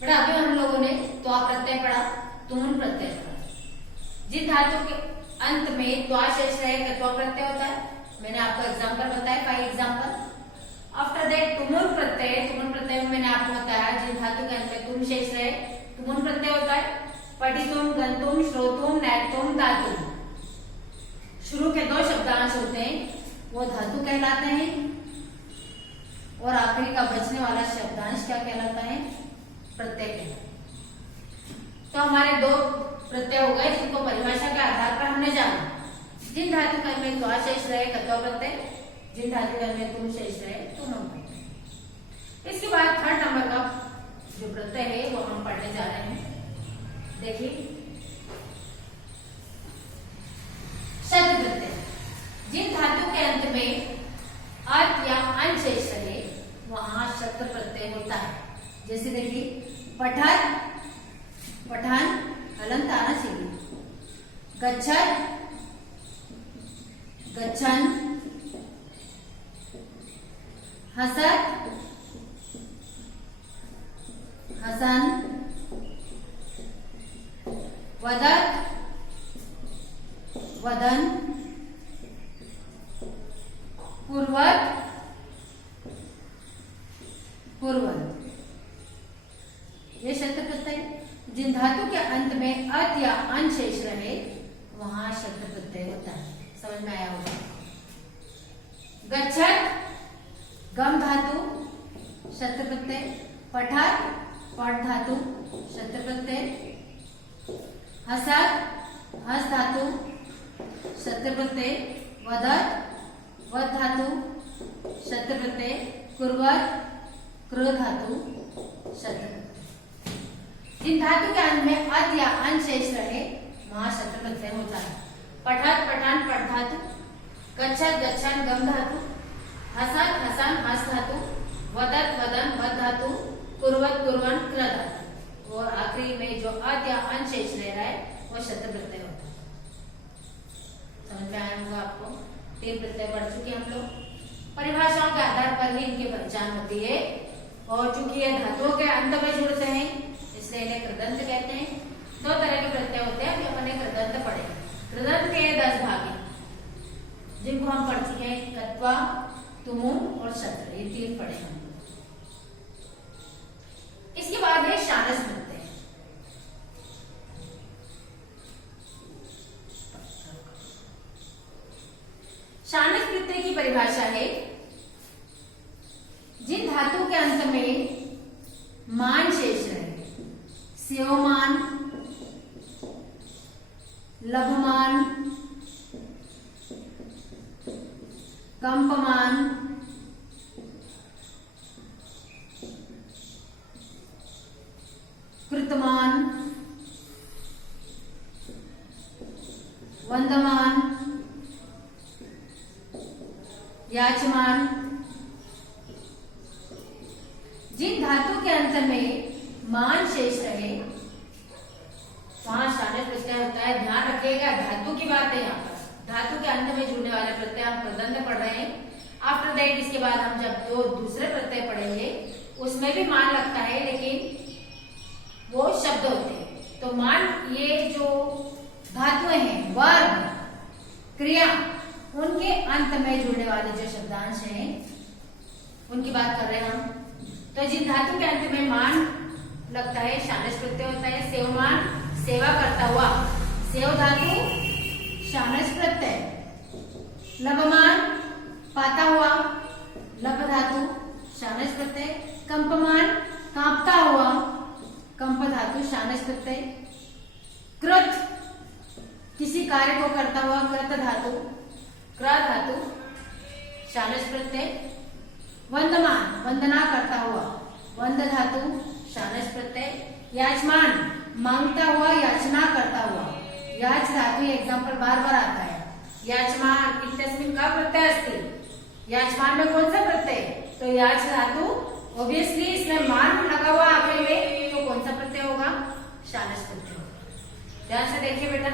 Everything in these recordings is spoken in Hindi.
पढ़ा अभी हम लोगों ने त्वा प्रत्यय पढ़ा, तुमुन प्रत्यय पढ़ा। जिन धातु के अंत में त्वा शेष रहेगा त्वा प्रत्यय होता है। मैंने आपको एग्जांपल बताया, 5 एग्जांपल। आफ्टर दैट तुमुन प्रत्यय में मैंने आपको बताया जिन धातु के अंत में तुम शेष रहे तुमुन प्रत्यय होता है। पठितुम, गंतुम, श्रोतुम, नैतुम, धातुम, शुरू के 2 शब्दांश होते हैं वो धातु कहलाते हैं, और आखिरी का बचने वाला शब्दांश क्या कहलाता है? प्रत्यय कहलाता है। तो हमारे 2 प्रत्यय हो गए जिनको परिभाषा के आधार पर हमने जाना। जिन धातु का में त्वा शेष रहे कत्वा प्रत्यय, जिन धातु का में तुम शेष रहे तुम प्रत्यय। इसके बाद 3rd नंबर का जो प्रत्यय है वो हम पढ़ने जा रहे हैं। देखिए, शब्द प्रत्यय। जिन धातु के अंत में अर्थ या अन शेष रहे वहां शब्द प्रत्यय होता है। जैसे देखिए, पठन, पठन हलंत आना चाहिए। गच्छत, गच्छन, हसत, हसन, वदत, वदन, पूर्वत, पूर्वत। ये शब्द प्रत्यय। जिन धातु के अंत में अत या अन शेष रहे वहां शब्द प्रत्यय होता है। समझ में आया होगा? गच्छत, गम धातु शब्द प्रत्यय। पठत, पठ धातु शब्द प्रत्यय। हसत, हस धातु शब्द प्रत्यय। वदत, वद धातु शब्द प्रत्यय। कुर्वत, क्र धातु शब्द प्रत्यय। जिन धातु के अंत में अत या अन शेष रहे वहां शब्द प्रत्यय होता है। पठत, पठान पठ धातु। गच्छत, गच्छन गम धातु। हसत, हसन हस धातु। वदत, वदन वद धातु। कुर्वत, कुर्वन क्र धातु। और आखिरी में जो अत या अन शेष रह रहा है वो शब्द प्रत्यय होता है। समझ में आया होगा आपको? 3 प्रत्यय पढ़ चुके हम लोग। परिभाषाओं के आधार पर ही इनकी पहचान होती है, और चूंकि ये धातुओं के अंत में जुड़ते हैं इसलिए इन्हें कृदंत कहते हैं। 2 तरह के प्रत्यय होते हैं, अभी अपने कृदंत पढ़े। कृदंत के 10 भाग हैं जिनको हम पढ़ चुके हैं। कत्वा, तुमुन और शत्र, ये 3 पढ़े हम। इसके बाद है शानस प्रत्यय। शानस प्रत्यय की परिभाषा है जिन धातु के अंत में मान शेष रहे। स्योमान, लभमान, कंपमान, कृतमान, वंदमान, याचमान। जिन धातु के अंत में मान शेष रहे वहां शानस प्रत्यय होता है। ध्यान रखिएगा, धातु की बात है यहाँ पर। धातु के अंत में जुड़ने वाले प्रत्यय हम प्रदंड पढ़ रहे हैं। आफ्टर दैट इसके बाद हम जब 2 दूसरे प्रत्यय पढ़ेंगे उसमें भी मान लगता है, लेकिन वो शब्द होते हैं। तो मान, ये जो धातुएं हैं, वर्ग, क्रिया, उनके अंत में जुड़ने वाले जो शब्दांश हैं उनकी बात कर रहे हैं हम। तो जिन धातु के अंत में मान लगता है शानस प्रत्यय होता है। सेवमान, सेवा करता हुआ, सेव धातु शानस प्रत्यय। लभमान, पाता हुआ, लभ धातु शानस प्रत्यय। कंपमान, कांपता हुआ, कंप धातु शानस प्रत्यय। कृत, किसी कार्य को करता हुआ, कृत धातु, क्र धातु शानस प्रत्यय। वंदमान, वंदना करता हुआ, वंद धातु शानस प्रत्यय। याचमान, मांगता हुआ, याचना करता हुआ, याच धातु एग्जाम्पल बार बार आता है। याचमान इत्यस्मिन् का प्रत्यय अस्ति। याचमान में कौन सा प्रत्यय? तो याच धातु, ऑब्वियसली इसमें मान लगा हुआ आखिरी में, तो कौन सा प्रत्यय होगा? शानस प्रत्यय। ध्यान से देखिए बेटा,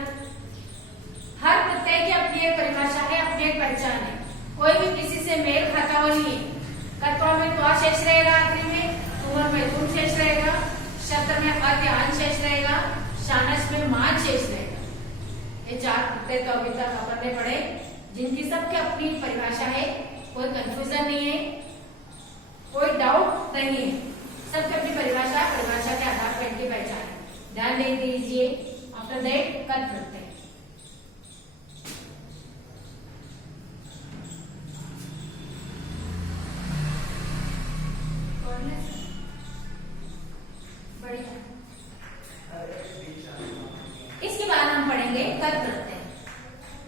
हर प्रत्यय की अपनी एक परिभाषा है, अपनी एक पहचान है। कोई भी किसी से मेल खाता हुआ नहीं है। कत्वा में त्वा शेष रहेगा आखिरी में, तुमर में तुम शेष रहेगा, शत्र में अत या अंश शेष रहेगा, शानच में मान शेष रहेगा। ये 4 प्रत्यय तो अभी तक अपन ने पढ़े, जिनकी सबकी अपनी परिभाषा है, कोई कंफ्यूजन नहीं है, कोई डाउट नहीं है, सबकी अपनी परिभाषा के आधार पर इनकी पहचान है। ध्यान दे दीजिए। आफ्टर दैट कत प्रत्यय। इसके बाद हम पढ़ेंगे कत प्रत्यय।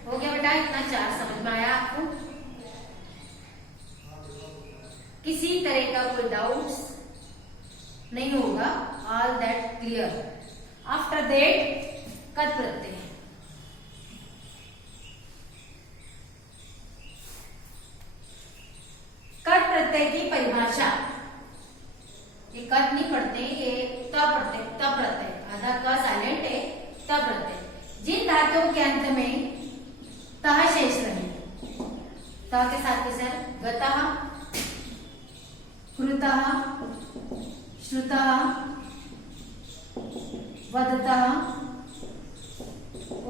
हो गया बेटा, इतना 4 समझ में आया आपको? किसी तरह का कोई डाउट्स नहीं होगा। All that clear. After that कत प्रत्यय। कत प्रत्यय की परिभाषा, ये कत नहीं पढ़ते, ये त पढ़ते, त प्रत्यय। आधा क साइलेंट है, त प्रत्यय। जिन धातुओं के अंत में तह शेष रहे, त के साथ के सर गतः, कृतः, श्रुतः, वदतः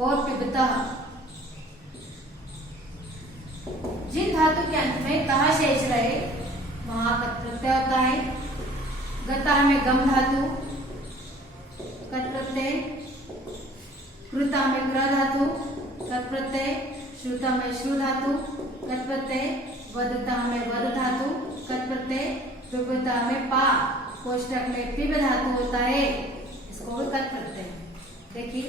और पिबतः। जिन धातु के अंत में तह शेष रहे वहां कत प्रत्यय होता है। गतः में गम धातु कत प्रत्यय, कृता में क्र धातु कत प्रत्यय, श्रुता में श्रु धातु कत प्रत्यय, वदता में वद धातु कत प्रत्यय, पिबता में पा कोष्टक में पिब धातु होता है, इसको भी कत प्रत्यय। देखिए,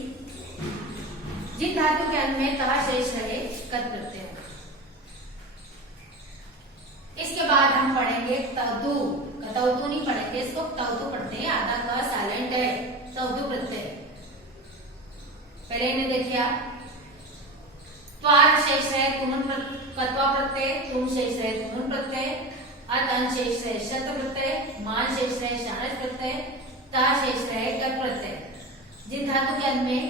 जिन धातु के अंत में तह शेष रहे कत प्रत्यय। इसके बाद हम पढ़ेंगे तवतु। कतवतु नहीं पढ़ेंगे, इसको तवतु पढ़ते हैं। आधा क साइलेंट है, तवतु प्रत्यय। पहले इन्हें देखिए आप। त्वार शेष रहे तुमन कत्वा प्रत्यय, तुम शेष रहे तुमन प्रत्यय, अत अंश शेष रहे शत प्रत्यय, मान शेष रहे शानच प्रत्यय, ता शेष रहे कत प्रत्यय। जिन धातु के अंत में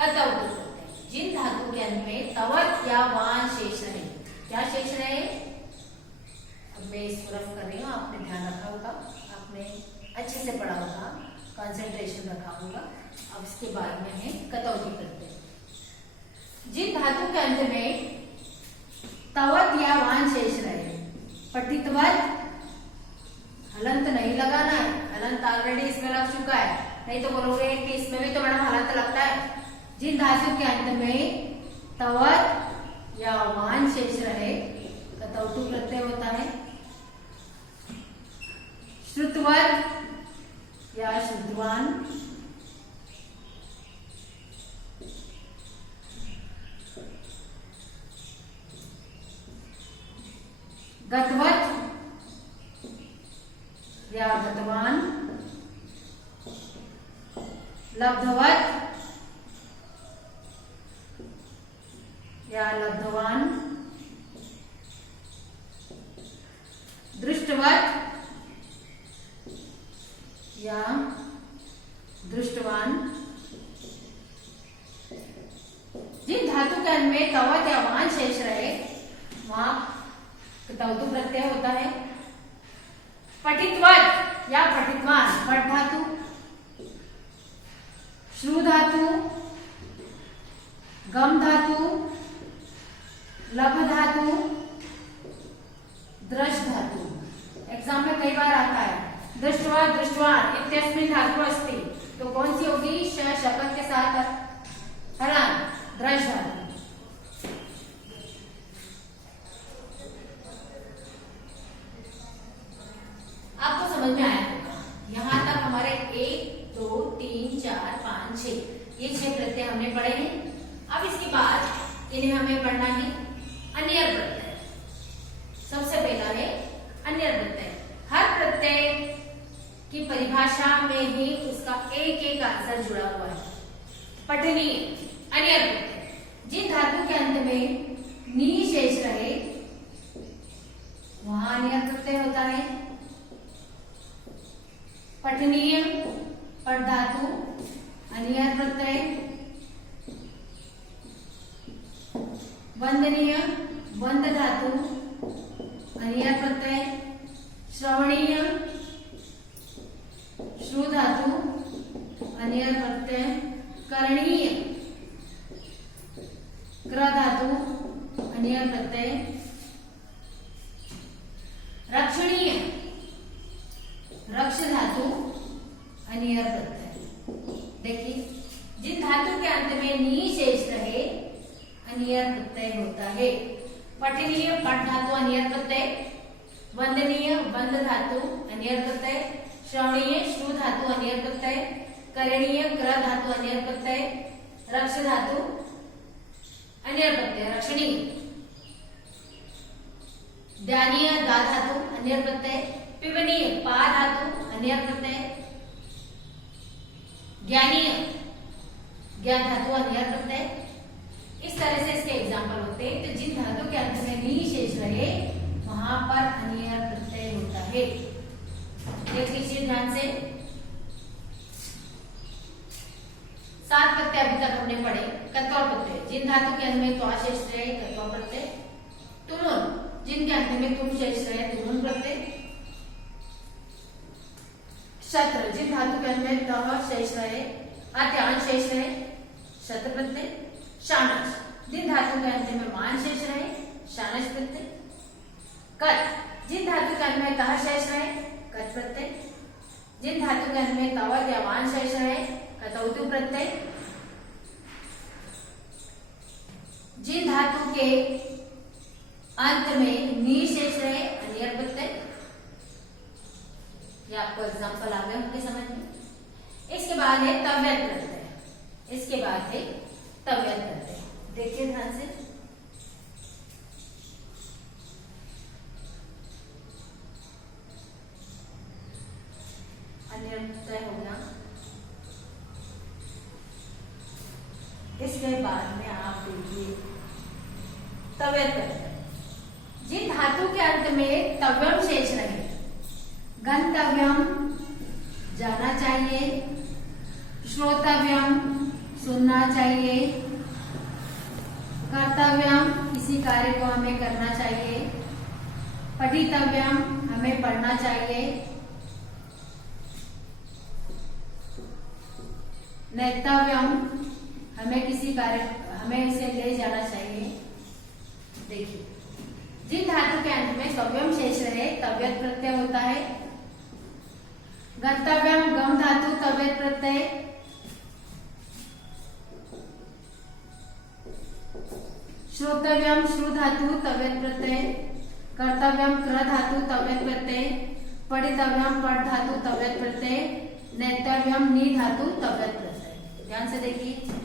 कतवतु प्रत्यय, जिन धातु के अंत में तवत या वान शेष रहे, क्या शेष रहे? अब मैं इसको रफ कर रही हूँ, आपने ध्यान रखा होगा, आपने अच्छे से पढ़ा होगा, कंसंट्रेशन रखा होगा। अब इसके बाद में है कतौती प्रत्यय। जिन धातु के अंत में तवत या वान शेष रहे, पठितवत, हलंत नहीं लगाना है, हलंत ऑलरेडी इसमें लग चुका है, नहीं तो बोलोगे कि इसमें भी तो मैडम हलंत लगता है। जिन धातु के अंत में तवत या वान शेष रहे कतौतु प्रत्यय होता है। श्रुतवत या शुद्धवान, गतवत या गतवान, लब्धवत या लब्धवान, दृष्टवत या दृष्टवान। जिन धातु के अंत में तवत या वान शेष रहे वहां कतौतु प्रत्यय होता है। पठितवत या पठितवान, पठ धातु, श्रु धातु, गम धातु, लभ धातु, दृश धातु। एग्जाम में कई बार आता है दृष्टवा दृष्टवान इत्यस्मिन् धातु अस्ति, तो कौन सी होगी? शपथ के साथ हरान, दृश धातु। आपको समझ में आया होगा। यहाँ तक हमारे 1 2 3 4 5 6 ये 6 प्रत्यय हमने पढ़े हैं। अब इसके बाद इन्हें हमें पढ़ना है अन्य प्रत्यय। सबसे पहला है अन्य प्रत्यय। हर प्रत्यय की परिभाषा में ही उसका एक एक आंसर जुड़ा हुआ है। पठनीय अन्य प्रत्यय, जिन धातु के अंत में नी शेष रहे वहां अन्य प्रत्यय होता है। पठनीय पठ धातु अन्य प्रत्यय, वंदनीय बंद धातु अन्य प्रत्यय, श्रवणीय वर्णनीय बंध धातु अन्य प्रत्यय, श्रवणीय श्रु धातु अन्य प्रत्यय, करणीय क्र धातु अन्य प्रत्यय, रक्ष धातु अन्य प्रत्यय रक्षणीय, ध्यानीय दा धातु अन्य प्रत्यय, पिबनीय पा धातु अन्य प्रत्यय, ज्ञानीय ज्ञान धातु अन्य प्रत्यय। इस तरह से इसके एग्जाम्पल होते हैं। तो जिन धातु के अंत में नी शेष रहे वहां पर अन्य प्रत्यय होता है। देख लीजिए ध्यान से। 7 प्रत्यय अभी तक हमने पढ़े। कत्वा प्रत्यय, जिन धातु के अंत में त्वा शेष रहे कत्वा प्रत्यय। तुमुन, जिनके अंत में तुम शेष रहे तुमुन प्रत्यय। शत्र, जिन धातु के अंत में तह शेष रहे अत्यान शेष रहे शत्र प्रत्यय। शानच, जिन धातु के अंत में मान शेष रहे शानच प्रत्यय। कत, जिन धातु के अंत में तह शेष रहे कत प्रत्यय। जिन धातु के अंत में तवत या वान शेष रहे कतौतु प्रत्यय। जिन धातु के अंत में नी शेष रहे अनियर प्रत्यय। ये आपको एग्जांपल आ गए होंगे समझ में। इसके बाद है तव्यत प्रत्यय। इसके बाद है तव्यत प्रत्यय। देखिए ध्यान से। अन्य प्रत्यय हो गया। इसके बाद में आप देखिए तव्यत प्रत्यय। जिन धातु के अंत में तव्यम शेष रहे, गंतव्यम जाना चाहिए, श्रोतव्यम सुनना चाहिए, कर्तव्यम किसी कार्य को हमें करना चाहिए, पठितव्यम हमें पढ़ना चाहिए, नेतव्यम हमें किसी कार्य हमें इसे ले जाना चाहिए। देखिए जिन धातु के अंत में तव्यम शेष रहे तव्यत प्रत्यय होता है। गंतव्यम गम धातु तव्यत प्रत्यय। श्रोतव्यम श्रु धातु तव्यत प्रत्यय। कर्तव्यम क्र धातु तव्यत प्रत्यय। पठितव्यम पठ धातु तव्यत प्रत्यय। नेतव्यम नी धातु तव्यत प्रत्यय। ध्यान से देखिए।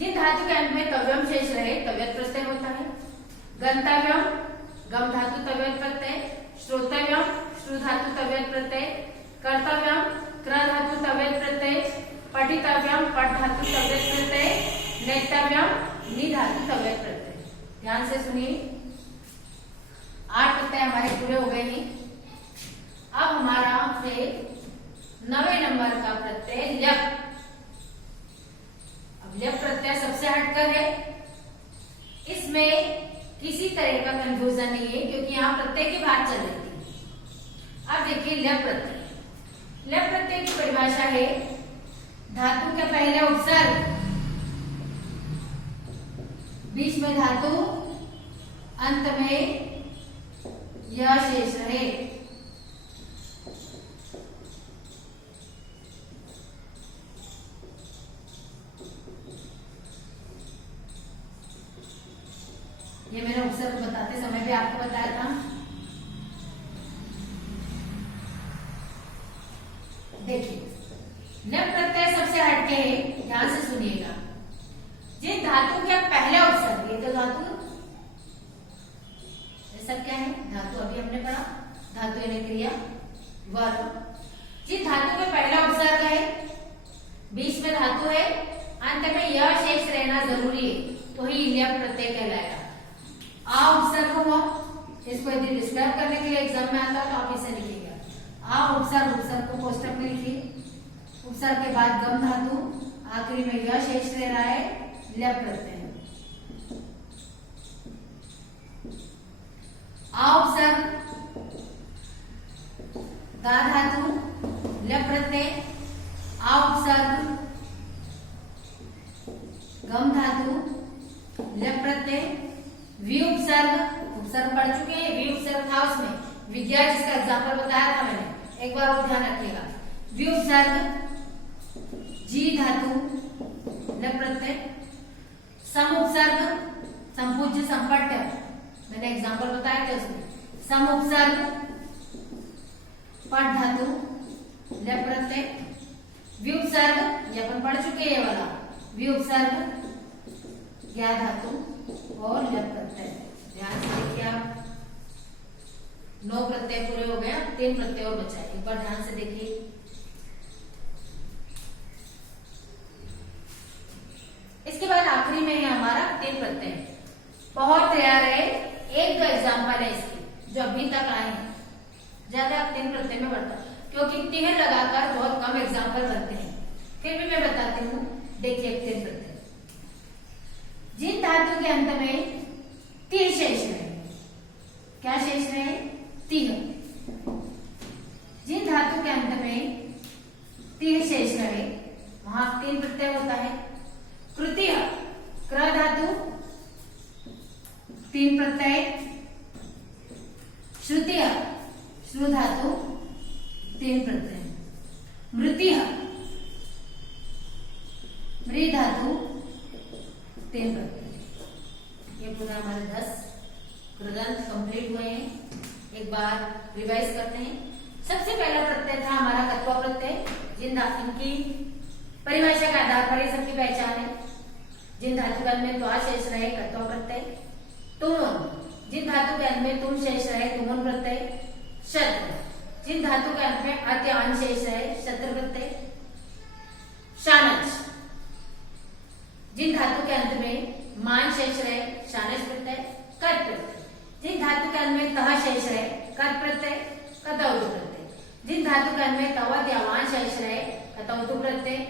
जिन धातु के अंत में तव्यम शेष रहे तव्यत प्रत्यय होता है। गंतव्यम गम धातु तव्यत प्रत्यय। श्रोतव्यम श्रु धातु तव्यत प्रत्यय। कर्तव्यम क्र धातु तव्यत प्रत्यय। पठितव्यम पठ धातु तव्यत प्रत्यय। नेतव्यम नी धातु तव्यत प्रत्यय। ध्यान से सुनिए। 8 प्रत्यय हमारे पूरे हो गए हैं। अब हमारा है 9वें नंबर का प्रत्यय ल्यप। अब ल्यप प्रत्यय सबसे हटकर है। इसमें किसी तरह का कंफ्यूजन नहीं है क्योंकि यहाँ प्रत्यय की बात चल रही थी। अब देखिए ल्यप प्रत्यय। ल्यप प्रत्यय की परिभाषा है धातु के पहले उपसर्ग, बीच में धातु, अंत में यह शेष रहे। ये मैंने उपसर्ग बताते समय भी आपको बताया था। देखिए ल्यप प्रत्यय सबसे हटके है। ध्यान से सुनिएगा। जिन धातु के पहला उपसर्ग, ये तो धातु, ये सब क्या है? धातु। अभी हमने पढ़ा धातु यानी क्रिया वर्ब। जिन धातु के पहला उपसर्ग है, बीच में धातु है, अंत में यह शेष रहना जरूरी है, तो ही ल्यप प्रत्यय कहलाएगा। आ उपसर्ग हुआ, इसको यदि डिस्क्राइब करने के लिए एग्जाम में आता है तो आप इसे लिखिएगा। आ उपसर्ग, उपसर्ग को कोष्टक में लिखिए। उपसर्ग के बाद गम धातु, आखिरी में यह शेष रह रहा है, ल्यप प्रत्यय। आ उपसर्ग, गा धातु, ल्यप प्रत्यय। आ उपसर्ग, गम धातु, ल्यप प्रत्यय। वी उपसर्ग, उपसर्ग पढ़ चुके हैं। वी उपसर्ग था उसमें विज्ञा जिसका एग्जाम्पल बताया था मैंने, एक बार वो ध्यान रखिएगा। वी उपसर्ग, जी धातु, ल्यप प्रत्यय। सम उपसर्ग, संपूज्य संपट्ट, मैंने एग्जाम्पल बताए थे उसमें। सम उपसर्ग, पट धातु, लप प्रत्यय, विउपसर्ग ये अपन पढ़ चुके हैं ये वाला, विउपसर्ग, ज्ञा धातु और लप प्रत्यय। ध्यान से देखिए आप, 9 प्रत्यय पूरे हो गए, 3 प्रत्यय और बचा है, एक बार ध्यान से देखिए। इसके बाद आखिरी में है हमारा 3 प्रत्यय। बहुत रेयर है, 1-2 एग्जाम्पल है इसके जो अभी तक आए हैं, ज्यादा 3 प्रत्यय में बढ़ता है क्योंकि तीर लगाकर बहुत कम एग्जाम्पल बनते हैं, फिर भी मैं बताती हूँ। देखिए 3 प्रत्यय, जिन धातु के अंत में तीर शेष रहे, क्या शेष रहे? तीर। जिन धातु के अंत में तीर शेष रहे वहां 3 प्रत्यय होता है। कृतीय, क्र धातु 3 प्रत्यय, श्रुतीय, श्रु धातु 3 प्रत्यय, मृतीय, मृ धातु 3 प्रत्यय। ये पूरा हमारे 10 कृदंत कंप्लीट हुए हैं। एक बार रिवाइज करते हैं। सबसे पहला प्रत्यय था हमारा कत्वा प्रत्यय, जिन धातु की परिभाषा के आधार पर ये सबकी पहचान है। जिन धातु के अंत में त्वा शेष रहे कत्वा प्रत्यय। तुमुन, जिन धातु के अंत में तुम शेष रहे तुमुन प्रत्यय। शत्र, जिन धातु के अंत में अत्य आन शेष रहे शत्र प्रत्यय। शानच, जिन धातु के अंत में मान शेष रहे शानच प्रत्यय। कत प्रत्यय, जिन धातु के अंत में तह शेष रहे कत प्रत्यय कतौतु प्रत्यय। जिन धातु के अंत में तवत या वान शेष रहे कतौतु प्रत्यय।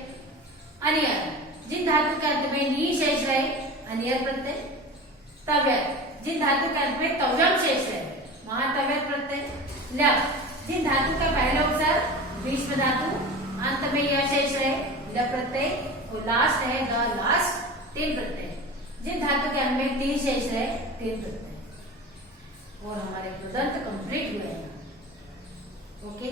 अनियर, जिन धातु के अंत में नी शेष रहे अनियर प्रत्यय। तव्यत, जिन धातु के अंत में तव्यम शेष रहे वहां तव्यत प्रत्यय। लप, जिन धातु का पहला उपसर्ग भीष्म धातु अंत में यह शेष रहे लप प्रत्यय और लास्ट है द लास्ट 3 प्रत्यय। जिन धातु के अंत में 3 शेष रहे 3 प्रत्यय। और हमारे कृदंत कंप्लीट हुए हैं। ओके।